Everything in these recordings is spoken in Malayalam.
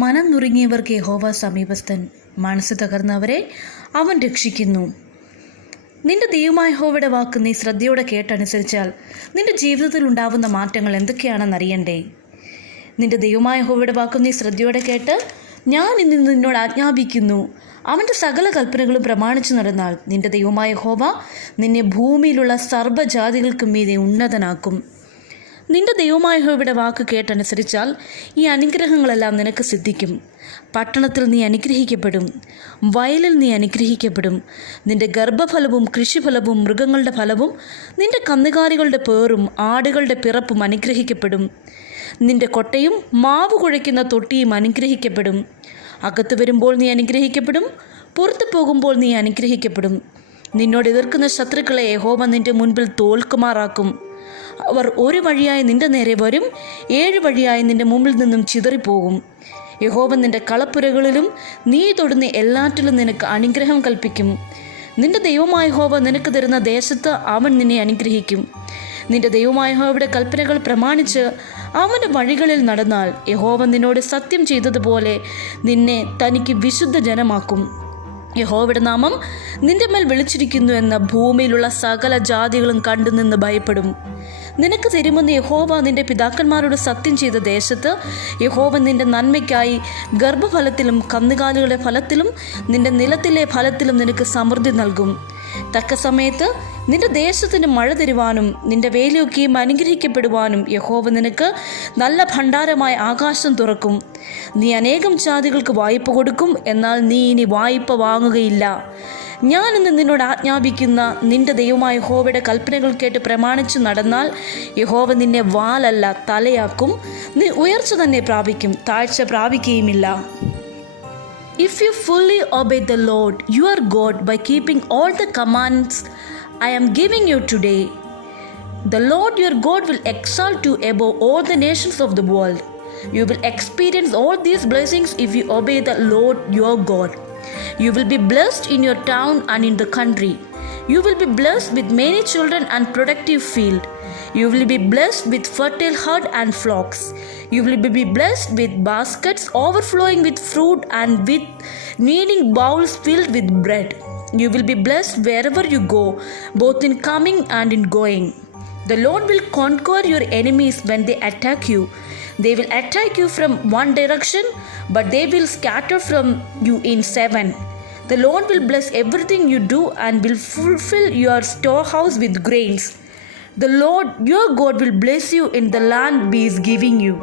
മനം നുറുങ്ങിയവർക്ക് യഹോവ സമീപസ്ഥൻ, മനസ്സ് തകർന്നവരെ അവൻ രക്ഷിക്കുന്നു. നിന്റെ ദൈവമായ യഹോവയുടെ വാക്ക് നീ ശ്രദ്ധയോടെ കേട്ടനുസരിച്ചാൽ നിന്റെ ജീവിതത്തിൽ ഉണ്ടാവുന്ന മാറ്റങ്ങൾ എന്തൊക്കെയാണെന്ന് അറിയണ്ടേ? നിന്റെ ദൈവമായ യഹോവയുടെ വാക്ക് നീ ശ്രദ്ധയോടെ കേട്ട് ഞാൻ ഇന്ന് നിന്നോട് ആജ്ഞാപിക്കുന്നു, അവൻ്റെ സകല കൽപ്പനകളും പ്രമാണിച്ചു നടന്നാൽ നിന്റെ ദൈവമായ യഹോവ നിന്നെ ഭൂമിയിലുള്ള സർവ്വജാതികൾക്കും മീതെ ഉന്നതനാക്കും. നിന്റെ ദൈവമായ യഹോവയുടെ വാക്ക് കേട്ടനുസരിച്ചാൽ ഈ അനുഗ്രഹങ്ങളെല്ലാം നിനക്ക് സിദ്ധിക്കും. പട്ടണത്തിൽ നീ അനുഗ്രഹിക്കപ്പെടും, വയലിൽ നീ അനുഗ്രഹിക്കപ്പെടും. നിന്റെ ഗർഭഫലവും കൃഷിഫലവും മൃഗങ്ങളുടെ ഫലവും നിന്റെ കന്നുകാലികളുടെ പേറും ആടുകളുടെ പിറപ്പും അനുഗ്രഹിക്കപ്പെടും. നിന്റെ കൊട്ടയും മാവ് കുഴയ്ക്കുന്ന തൊട്ടിയും അനുഗ്രഹിക്കപ്പെടും. അകത്ത് വരുമ്പോൾ നീ അനുഗ്രഹിക്കപ്പെടും, പുറത്തു പോകുമ്പോൾ നീ അനുഗ്രഹിക്കപ്പെടും. നിന്നോട് എതിർക്കുന്ന ശത്രുക്കളെ യഹോവ നിന്റെ മുൻപിൽ തോൽക്കുമാറാക്കും. അവർ ഒരു വഴിയായി നിന്റെ നേരെ വരും, 7 വഴിയായി നിന്റെ മുമ്പിൽ നിന്നും ചിതറിപ്പോകും. യഹോവ നിന്റെ കളപ്പുരകളിലും നീ തൊടുന്ന എല്ലാറ്റിലും നിനക്ക് അനുഗ്രഹം കൽപ്പിക്കും. നിന്റെ ദൈവമായ യഹോവ നിനക്ക് തരുന്ന ദേശത്ത് അവൻ നിന്നെ അനുഗ്രഹിക്കും. നിന്റെ ദൈവമായ യഹോവയുടെ കൽപ്പനകൾ പ്രമാണിച്ച് അവൻ്റെ വഴികളിൽ നടന്നാൽ യഹോവ നിന്നോട് സത്യം ചെയ്തതുപോലെ നിന്നെ തനിക്ക് വിശുദ്ധ ജനമാക്കും. യഹോവയുടെ നാമം നിന്റെ മേൽ വിളിച്ചിരിക്കുന്നു എന്ന് ഭൂമിയിലുള്ള സകല ജാതികളും കണ്ടു നിന്ന് ഭയപ്പെടും. നിനക്ക് തരുമെന്ന് യഹോവ നിന്റെ പിതാക്കന്മാരോട് സത്യം ചെയ്ത ദേശത്ത് യഹോവ നിന്റെ നന്മയ്ക്കായി ഗർഭഫലത്തിലും കന്നുകാലികളുടെ ഫലത്തിലും നിന്റെ നിലത്തിലെ ഫലത്തിലും നിനക്ക് സമൃദ്ധി നൽകും. തക്ക സമയത്ത് നിന്റെ ദേശത്തിന് മഴ തരുവാനും നിന്റെ വേലയൊക്കെയും അനുഗ്രഹിക്കപ്പെടുവാനും യഹോവ നിനക്ക് നല്ല ഭണ്ഡാരമായ ആകാശം തുറക്കും. നീ അനേകം ജാതികൾക്ക് വായ്പ കൊടുക്കും, എന്നാൽ നീ ഇനി വായ്പ വാങ്ങുകയില്ല. ഞാൻ ഇന്ന് നിന്നോട് ആജ്ഞാപിക്കുന്ന നിന്റെ ദൈവമായ യഹോവയുടെ കൽപ്പനകൾ കേട്ട് പ്രമാണിച്ചു നടന്നാൽ യഹോവ നിന്നെ വാലല്ല തലയാക്കും. നീ ഉയർച്ച തന്നെ പ്രാപിക്കും, താഴ്ച പ്രാപിക്കുകയുമില്ല. If you fully obey the Lord your God by keeping all the commands I am giving you today, the Lord your God will exalt you above all the nations of the world. You will experience all these blessings if you obey the Lord your God. You will be blessed in your town and in the country. You will be blessed with many children and productive field. You will be blessed with fertile herd and flocks. You will be blessed with baskets overflowing with fruit and with kneading bowls filled with bread. You will be blessed wherever you go, both in coming and in going. The Lord will conquer your enemies when they attack you. They will attack you from one direction, but they will scatter from you in 7. The Lord will bless everything you do and will fulfill your storehouse with grains. The Lord your God will bless you in the land he is giving you.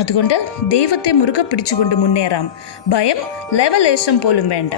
അതുകൊണ്ട് ദൈവത്തെ മുറുകെ പിടിച്ചുകൊണ്ട് മുന്നേറാം. ഭയം ലവലേശം പോലും വേണ്ട.